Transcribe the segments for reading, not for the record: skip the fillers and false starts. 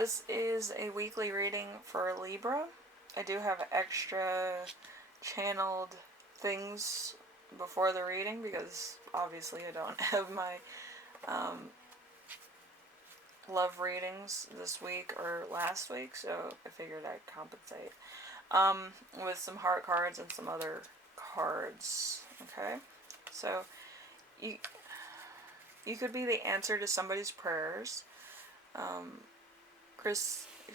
This is a weekly reading for Libra. I do have extra channeled things before the reading because obviously I don't have my love readings this week or last week, so I figured I'd compensate with some heart cards and some other cards. Okay, so you could be the answer to somebody's prayers.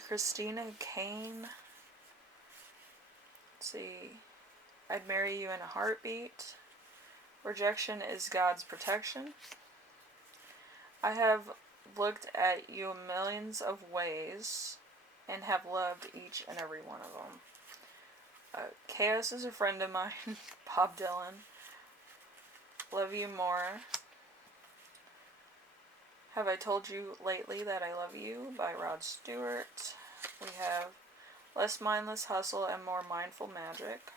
Christina Kane. Let's see. I'd marry you in a heartbeat. Rejection is God's protection. I have looked at you millions of ways and have loved each and every one of them. Chaos is a friend of mine. Bob Dylan. Love you more. Have I told you lately that I love you? By Rod Stewart. We have Less Mindless Hustle and More Mindful Magic.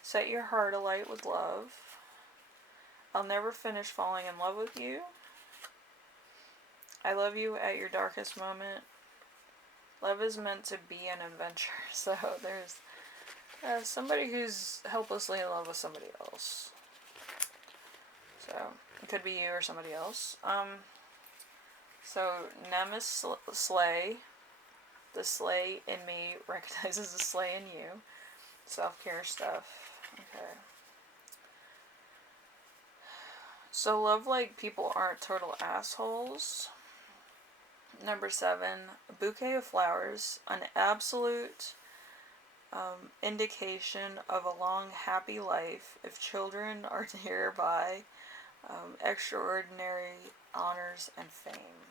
Set your heart alight with love. I'll never finish falling in love with you. I love you at your darkest moment. Love is meant to be an adventure. So there's somebody who's helplessly in love with somebody else. So it could be you or somebody else. So Nemesis Slay. The slay in me recognizes the slay in you. Self-care stuff. Okay. So love like people aren't total assholes. Number 7, a bouquet of flowers, an absolute indication of a long, happy life if children are nearby, extraordinary honors and fame.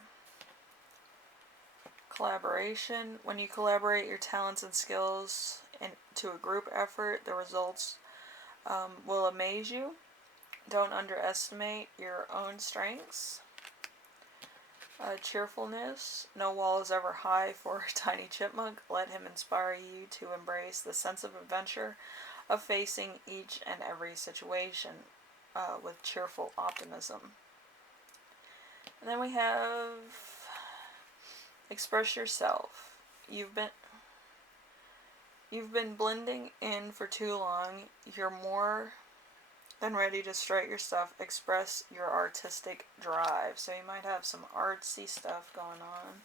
Collaboration, when you collaborate your talents and skills into a group effort, the results will amaze you. Don't underestimate your own strengths. Cheerfulness. No wall is ever high for a tiny chipmunk. Let him inspire you to embrace the sense of adventure of facing each and every situation with cheerful optimism. And then we have express yourself. You've been blending in for too long. You're more than ready to strut your stuff. Express your artistic drive. So you might have some artsy stuff going on.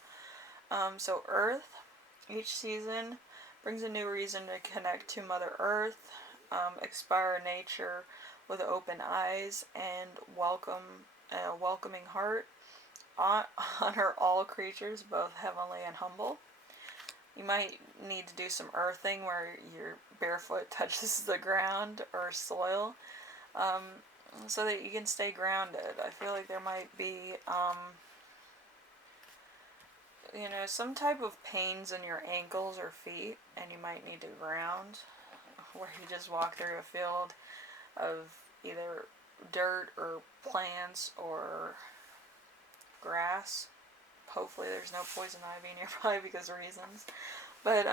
So Earth, each season brings a new reason to connect to Mother Earth, expire nature with open eyes, and a welcoming heart. Honor all creatures, both heavenly and humble. You might need to do some earthing where your barefoot touches the ground or soil, so that you can stay grounded. I feel like there might be, some type of pains in your ankles or feet, and you might need to ground, where you just walk through a field of either dirt or plants or grass. Hopefully there's no poison ivy nearby because of reasons. But,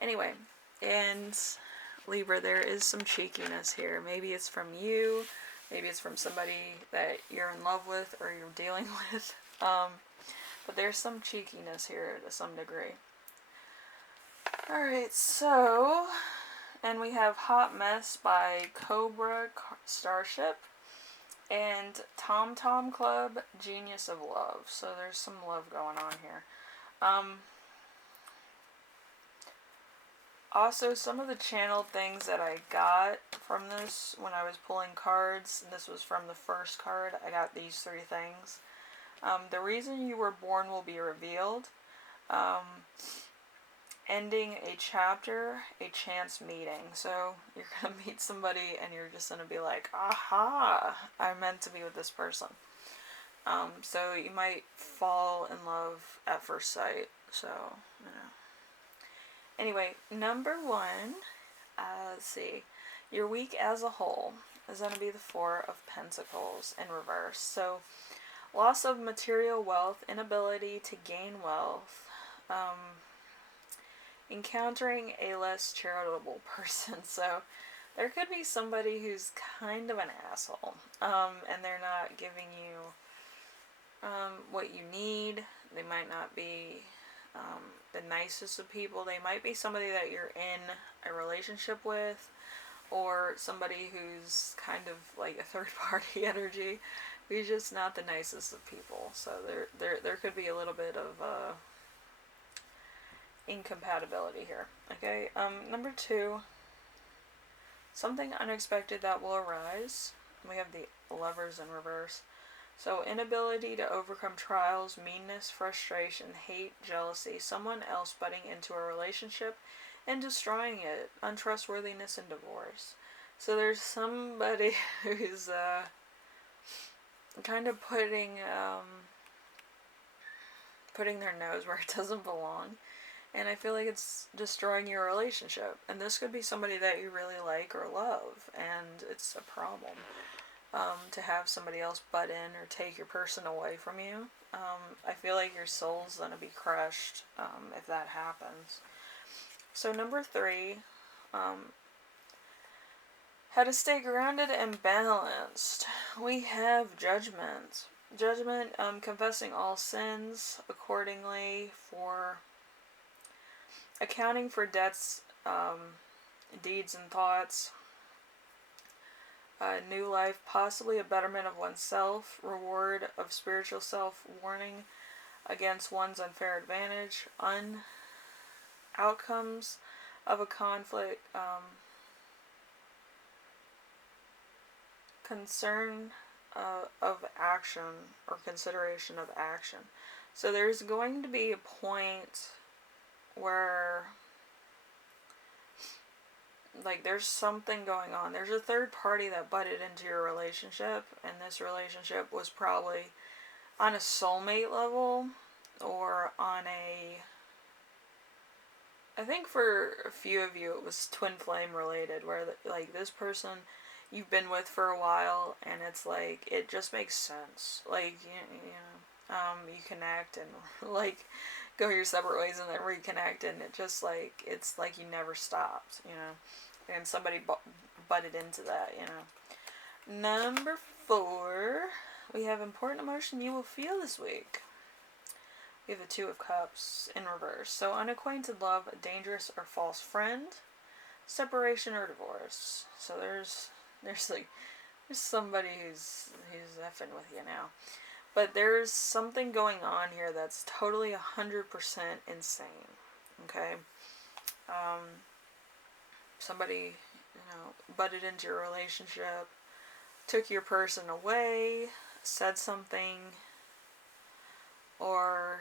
anyway, and Libra, there is some cheekiness here. Maybe it's from you, maybe it's from somebody that you're in love with or you're dealing with. But there's some cheekiness here to some degree. Alright, so, and we have Hot Mess by Cobra, Starship, and TomTom Club, Genius of Love. So there's some love going on here. Also, some of the channeled things that I got from this when I was pulling cards, and this was from the first card, I got these 3 things. The reason you were born will be revealed. Ending a chapter, a chance meeting. So you're going to meet somebody and you're just going to be like, aha, I'm meant to be with this person. So you might fall in love at first sight. So, Anyway, number 1, let's see. Your week as a whole is going to be the 4 of Pentacles in reverse. So, loss of material wealth, inability to gain wealth, encountering a less charitable person. So there could be somebody who's kind of an asshole, and they're not giving you what you need. They might not be the nicest of people. They might be somebody that you're in a relationship with, or somebody who's kind of like a third party energy. He's just not the nicest of people. So there could be a little bit of incompatibility here. Okay. Number 2, something unexpected that will arise. We have the Lovers in reverse. So, inability to overcome trials, meanness, frustration, hate, jealousy, someone else butting into a relationship and destroying it, untrustworthiness, and divorce. So, there's somebody who's kind of putting their nose where it doesn't belong. And I feel like it's destroying your relationship. And this could be somebody that you really like or love, and it's a problem. To have somebody else butt in or take your person away from you. I feel like your soul's going to be crushed if that happens. So number 3, how to stay grounded and balanced. We have judgment. Judgment, confessing all sins accordingly, for accounting for debts, deeds, and thoughts. New life, possibly a betterment of oneself, reward of spiritual self, warning against one's unfair advantage, outcomes of a conflict, concern of action or consideration of action. So there's going to be a point where like there's something going on. There's a third party that butted into your relationship, and this relationship was probably on a soulmate level, or on a, I think for a few of you it was twin flame related, where like this person you've been with for a while, and it's like it just makes sense. Like you connect and like go your separate ways and then reconnect, and it just like it's like you never stopped, and somebody butted into that, Number 4, we have important emotion you will feel this week. We have the 2 of Cups in reverse. So unacquainted love, a dangerous or false friend, separation or divorce. So there's somebody who's effing with you now. But there's something going on here that's totally 100% insane. Okay? Somebody, butted into your relationship, took your person away, said something, or,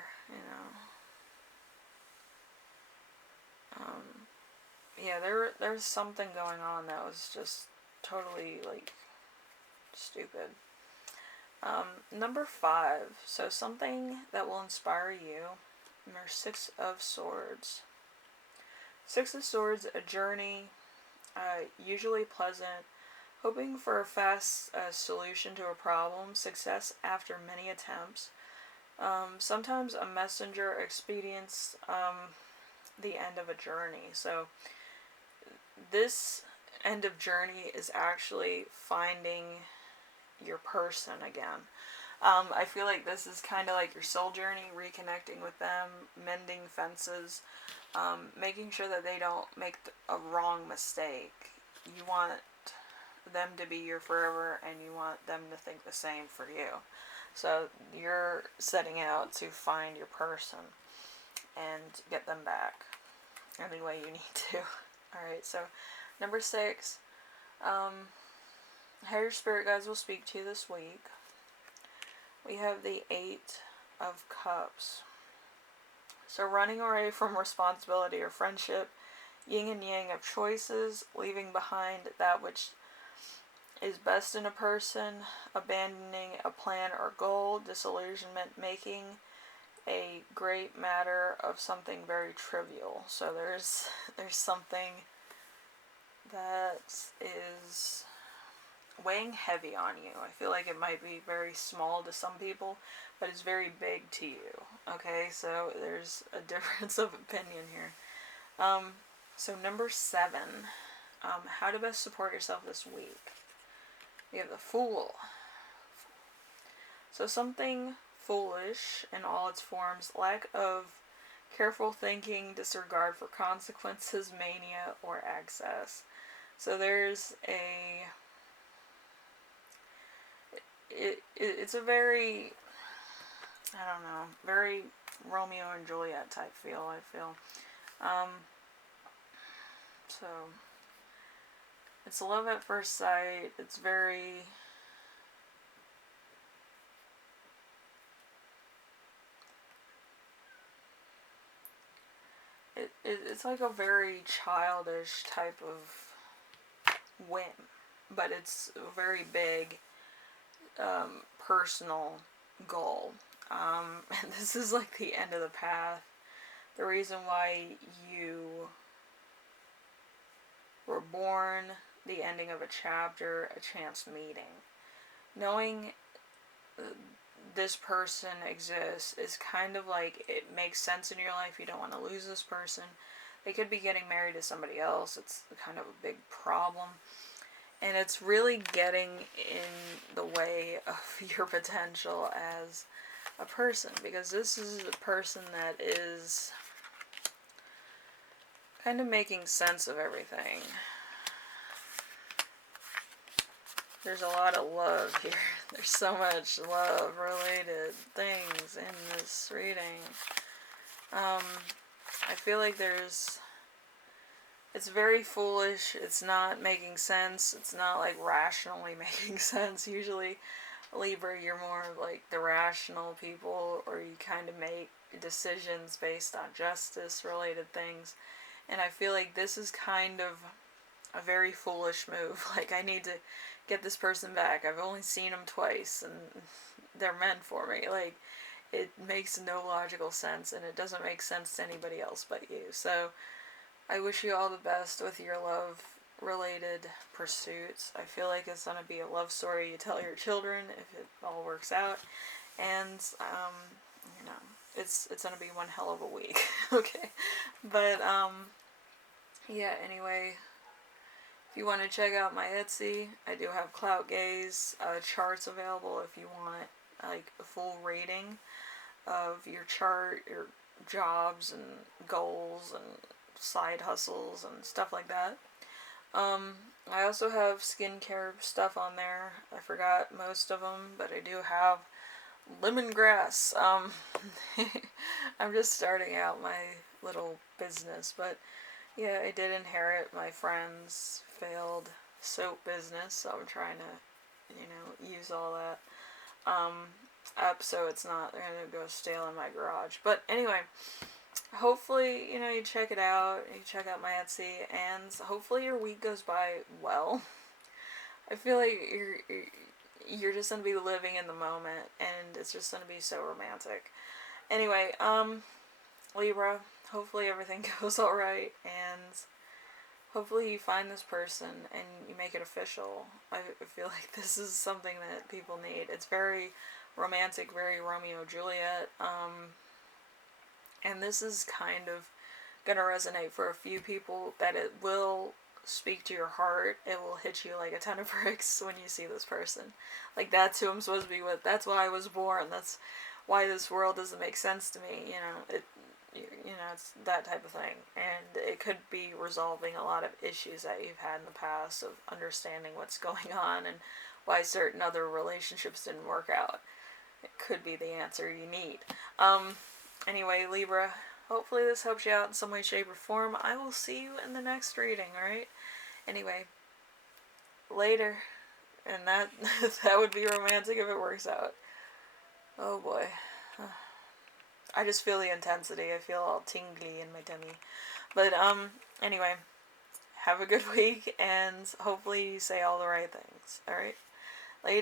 there's something going on that was just totally, like, stupid. Number 5, so something that will inspire you. Number 6 of Swords. 6 of Swords, a journey, usually pleasant, hoping for a fast solution to a problem, success after many attempts. Sometimes a messenger expedients the end of a journey. So this end of journey is actually finding your person again. I feel like this is kind of like your soul journey, reconnecting with them, mending fences, making sure that they don't make a wrong mistake. You want them to be your forever, and you want them to think the same for you. So you're setting out to find your person and get them back any way you need to. Alright, so number 6, how your spirit guides will speak to you this week. We have the 8 of Cups. So running away from responsibility or friendship, yin and yang of choices, leaving behind that which is best in a person, abandoning a plan or goal, disillusionment, making a great matter of something very trivial. So there's something that is weighing heavy on you. I feel like it might be very small to some people, but it's very big to you. Okay, so there's a difference of opinion here. So number 7, how to best support yourself this week. We have the Fool. So something foolish in all its forms, lack of careful thinking, disregard for consequences, mania, or excess. So there's it's a very, I don't know, very Romeo and Juliet type feel, I feel. Um, so, it's love at first sight. It's very, it's like a very childish type of whim, but it's a very big personal goal. And this is like the end of the path. The reason why you were born, the ending of a chapter, a chance meeting. Knowing this person exists is kind of like, it makes sense in your life. You don't want to lose this person. They could be getting married to somebody else. It's kind of a big problem. And it's really getting in the way of your potential as a person, because this is a person that is kind of making sense of everything. There's a lot of love here. There's so much love related things in this reading. I feel like it's very foolish. It's not making sense. It's not like rationally making sense. Usually, Libra, you're more like the rational people, or you kind of make decisions based on justice related things. And I feel like this is kind of a very foolish move. Like, I need to get this person back. I've only seen them twice, and they're meant for me. Like, it makes no logical sense, and it doesn't make sense to anybody else but you. So, I wish you all the best with your love-related pursuits. I feel like it's going to be a love story you tell your children if it all works out. And, you know, it's going to be one hell of a week. Okay. But, yeah, anyway, if you want to check out my Etsy, I do have Clout Gaze charts available if you want, like, a full rating of your chart, your jobs and goals and side hustles and stuff like that. I also have skincare stuff on there. I forgot most of them, but I do have lemongrass. I'm just starting out my little business, but yeah, I did inherit my friend's failed soap business, so I'm trying to, you know, use all that up so it's not going to go stale in my garage. But anyway, hopefully, you know, you check it out, you check out my Etsy, and hopefully your week goes by well. I feel like you're just going to be living in the moment, and it's just going to be so romantic. Anyway, Libra, hopefully everything goes alright, and hopefully you find this person and you make it official. I feel like this is something that people need. It's very romantic, very Romeo and Juliet, and this is kind of going to resonate for a few people, that it will speak to your heart. It will hit you like a ton of bricks when you see this person. Like, that's who I'm supposed to be with. That's why I was born. That's why this world doesn't make sense to me. You know, it's that type of thing. And it could be resolving a lot of issues that you've had in the past, of understanding what's going on and why certain other relationships didn't work out. It could be the answer you need. Anyway, Libra, hopefully this helps you out in some way, shape, or form. I will see you in the next reading, alright? Anyway, later. And that would be romantic if it works out. Oh boy. I just feel the intensity. I feel all tingly in my tummy. But, anyway, have a good week, and hopefully you say all the right things, alright? Later.